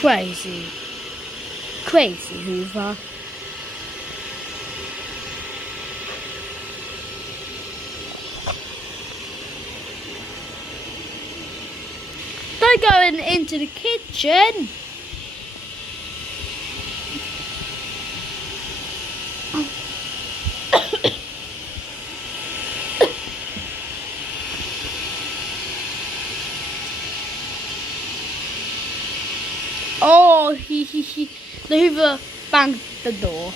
Crazy. Crazy Hoover. They're going into the kitchen. Oh, the Hoover banged the door.